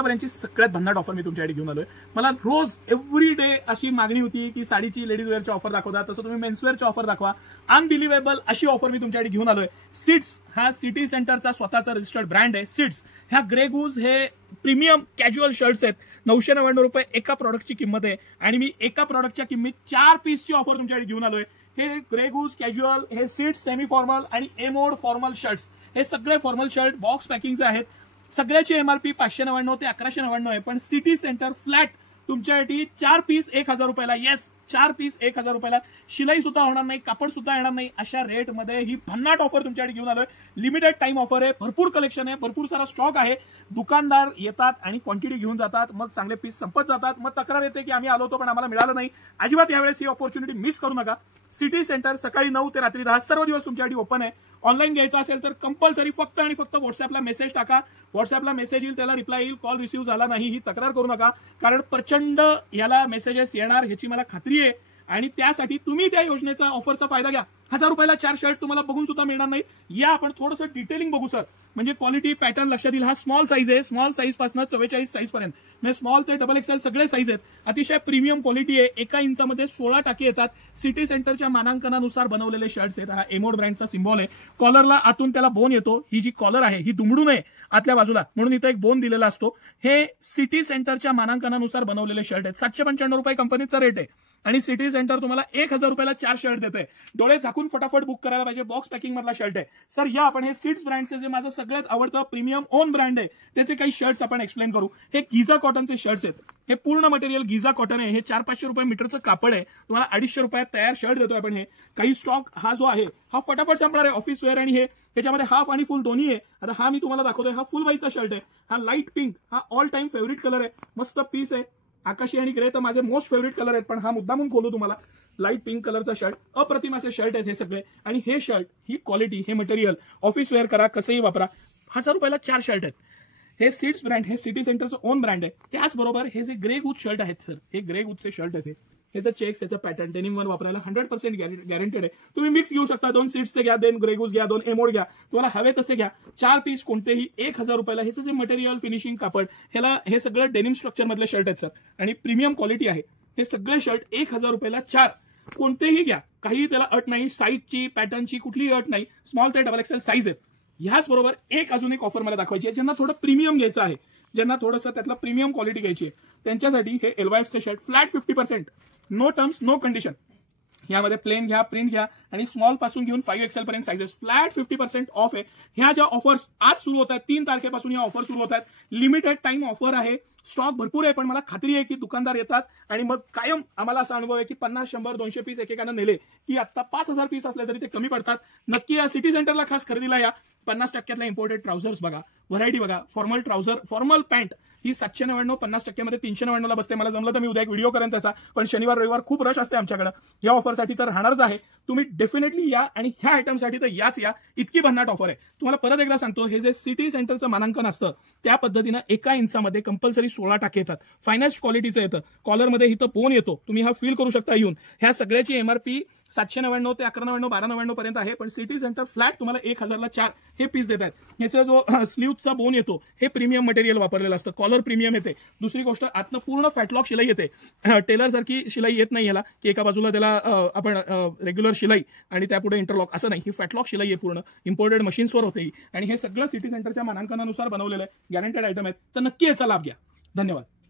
आतापर्यंतची सगळ्यात भन्नाट ऑफर मी तुमच्यासाठी घेऊन आलोय। मला रोज एव्हरी डे अशी मागणी होती की साडीची लेडीज वेअरची ऑफर दाखवता, तसं तुम्ही मेन्सवेअरची ऑफर दाखवा। अनबिलिव्हेबल अशी ऑफर मी तुमच्यासाठी घेऊन आलोय। सिट्स हा सिटी सेंटरचा स्वतःचा रजिस्टर्ड ब्रँड आहे। सिट्स ह्या ग्रे गूज हे प्रीमियम कॅज्युअल शर्ट्स आहेत। 999 रुपये एका प्रॉडक्टची किंमत आहे आणि मी एका प्रॉडक्टच्या किंमत 4 पीसची ऑफर तुमच्यासाठी घेऊन आलोय। हे ग्रे गूज कॅज्युअल, हे सिट्स सेमी फॉर्मल आणि एमोड फॉर्मल शर्ट्स, हे सगळे फॉर्मल शर्ट बॉक्स पॅकिंगचे आहेत। सगळ्याची एमआरपी 599 ते 1199 आहे, पण सिटी सेंटर फ्लॅट तुमच्यासाठी 4 पीस 1000 रुपयाला, येस 4 पीस 1000 रुपयाला, शिलाई सुद्धा होणार नाही, कापड सुद्धा येणार नाही, अशा रेटमध्ये ही भन्नाट ऑफर तुमच्यासाठी घेऊन आलोय। लिमिटेड टाइम ऑफर आहे, भरपूर कलेक्शन आहे, भरपूर सारा स्टॉक आहे। दुकानदार येतात आणि क्वांटिटी घेऊन जातात, मग चांगले पीस संपत जातात, मग तक्रार येते की आम्ही आलो होतो पण आम्हाला मिळालं नाही। अजिबात यावेळेस ही ऑपॉर्च्युनिटी मिस करू नका। सिटी सेंटर सकाळी 9 ते रात्री 10 सर्व दिवस तुमच्यासाठी ओपन आहे। ऑनलाईन घ्यायचं असेल तर कंपल्सरी फक्त आणि फक्त व्हॉट्सअपला मेसेज टाका। व्हॉट्सअपला मेसेज येईल, त्याला रिप्लाय येईल, कॉल रिसीव्ह झाला नाही ही तक्रार करू नका, कारण प्रचंड याला मेसेजेस येणार ह्याची मला खात्री आहे। आणि त्यासाठी तुम्ही त्या योजनेचा ऑफरचा फायदा घ्या। 1000 रुपयाला 4 शर्ट तुम्हाला बघून सुद्धा मिळणार नाही। या आपण थोडंसं डिटेलिंग बघू सर, म्हणजे क्वालिटी पॅटर्न लक्षात येईल। हा स्मॉल साईज आहे, स्मॉल साईज पासून 44 साईज पर्यंत, म्हणजे स्मॉल ते XXL सगळे साईज आहेत। अतिशय प्रीमियम क्वालिटी आहे। 1 इंचामध्ये 16 टाके येतात। सिटी सेंटरच्या मानांकनानुसार बनवलेले शर्ट्स आहेत। हा एमोड ब्रँडचा सिम्बॉल आहे। कॉलरला आतून त्याला बोन येतो। ही जी कॉलर आहे ही दुमडू नये आतल्या बाजूला, म्हणून इथे एक बोन दिलेला असतो। हे सिटी सेंटरच्या मानांकनानुसार बनवलेले शर्ट आहेत। 795 रुपये कंपनीचा रेट आहे आणि सिटी सेंटर तुम्हाला 1000 रुपयाला 4 शर्ट देते। डोळे झाकून फटाफट बुक करायला पाहिजे। बॉक्स पॅकिंग मधला शर्ट आहे सर। या आपण हे सिट्स ब्रँडचे जे माझं सगळ्यात आवडतं प्रीमियम ओन ब्रँड आहे त्याचे काही शर्ट्स आपण एक्सप्लेन करू। हे गिझा कॉटनचे शर्ट्स आहेत। हे पूर्ण मटेरियल गिझा कॉटन आहे। हे 400-500 रुपये मीटरचं कापड आहे। तुम्हाला 250 रुपयात तयार शर्ट देतोय आपण। हे काही स्टॉक हा जो आहे हा फटाफट संपणार आहे, ऑफिस वेअर आणि हे त्याच्यामध्ये हाफ आणि फुल दोन्ही आहे। आता हा मी तुम्हाला दाखवतोय, हा फुल बाईचा शर्ट आहे। हा लाईट पिंक, हा ऑल टाइम फेवरेट कलर आहे। मस्त पीस आहे। आकाशी आणि ग्रे तर माझे मोस्ट फेवरेट कलर आहेत, पण हा मुद्दामून खोलू तुम्हाला। लाईट पिंक कलरचा शर्ट, अप्रतिम असे शर्ट आहेत हे सगळे। आणि हे शर्ट, ही क्वालिटी, हे मटेरियल ऑफिस वेअर करा, कसंही वापरा। 1000 रुपयाला 4 शर्ट आहेत। हे सिट्स ब्रँड, हे सिटी सेंटरचं ओन ब्रँड आहे। त्याचबरोबर हे जे ग्रे गूज शर्ट आहेत सर, हे ग्रे गूजचे शर्ट आहेत। ह्याचं चेक्स, ह्याचं पॅटर्न डेनिमवर वापरायला 100% गॅरंटेड आहे। तुम्ही मिक्स घेऊ शकता, 2 सीट्सचे घ्या, 2 ग्रे गूज घ्या, 2 एमोड घ्या, तुम्हाला हवे तसे घ्या। 4 पीस कोणतेही 1000 रुपयाला। ह्याचं जे मटेरियल, फिनिशिंग, कापड, ह्याला हे सगळं डेनिम स्ट्रक्चर मधले शर्ट आहेत सर आणि प्रीमियम क्वालिटी आहे। हे सगळे शर्ट 1000 रुपयाला 4, कोणतेही घ्या, काही त्याला अट नाही, साईजची पॅटर्नची कुठलीही अट नाही। स्मॉल ते XXL साईज आहेत। ह्याच बरोबर अजून एक ऑफर मला दाखवायची आहे। ज्यांना थोडं प्रीमियम घ्यायचं आहे, ज्यांना थोडंसं त्यातला प्रीमियम क्वालिटी घ्यायची आहे, त्यांच्यासाठी हे एलवायफचे shirt flat 50%, no terms no condition. यामध्ये प्लेन घ्या, प्रिंट घ्या आणि स्मॉल पासून घेऊन 5XL पर्यंत साइजेस फ्लॅट 50% ऑफ आहे। ह्या ज्या ऑफर्स आज सुरू होत आहेत, 3 तारखेपासून या ऑफर सुरू होत आहेत। लिमिटेड टाइम ऑफर आहे। स्टॉक भरपूर आहे, पण मला खात्री आहे की दुकानदार येतात आणि मग कायम आम्हाला असा अनुभव आहे की 50, 100, 200 पीस एकेकानं नेले की आता 5000 पीस असले तरी ते कमी पडतात। नक्की या सिटी सेंटरला खास खरेदीला या। 50% इम्पोर्टेड ट्राउझर्स बघा, व्हरायटी बघा, फॉर्मल ट्राउझर, फॉर्मल पॅन्ट ही 799, 50% मध्ये 399 ला बसते। मला जमलं तर मी उद्या एक व्हिडिओ करेन त्याचा, पण शनिवार रविवार खूप रश असते आमच्याकडे। या ऑफरसाठी तर राहणारच आहे। तुम्ही डेफिनेटली या आणि ह्या आयटमसाठी तर याच या। इतकी भन्नाट ऑफर आहे। तुम्हाला परत एकदा सांगतो, हे जे सिटी सेंटरचं मानांकन असतं त्या पद्धतीनं 1 इंचामध्ये कंपल्सरी 16 टाके येतात। फायनास्ट क्वालिटीचं येतं। कॉलरमध्ये इथं बोन येतो, तुम्ही हा फील करू शकता येऊन। ह्या सगळ्याची एमआरपी 799 ते 1199, 1299 पर्यंत आहे, पण सिटी सेंटर फ्लॅट तुम्हाला 1000 ला 4 हे पीस देत आहेत। ह्याचा जो स्लीवचा बोन येतो हे प्रीमियम मटेरियल वापरलेलं असतं। कॉलर प्रीमियम येते। दुसरी गोष्ट, आतनं पूर्ण फॅटलॉक शिलाई येते। टेलर सारखी शिलाई येत नाही याला की एका बाजूला त्याला आपण रेग्युलर शिलाई आणि त्यापुढे इंटरलॉक, असं नाही। ही फॅटलॉक शिलाई आहे पूर्ण, इम्पोर्टेड मशीन्सवर होते आणि हे सगळं सिटी सेंटरच्या मानांकनानुसार बनवलेलं आहे। गॅरंटेड आयटम आहेत, तर नक्की याचा लाभ घ्या। धन्यवाद।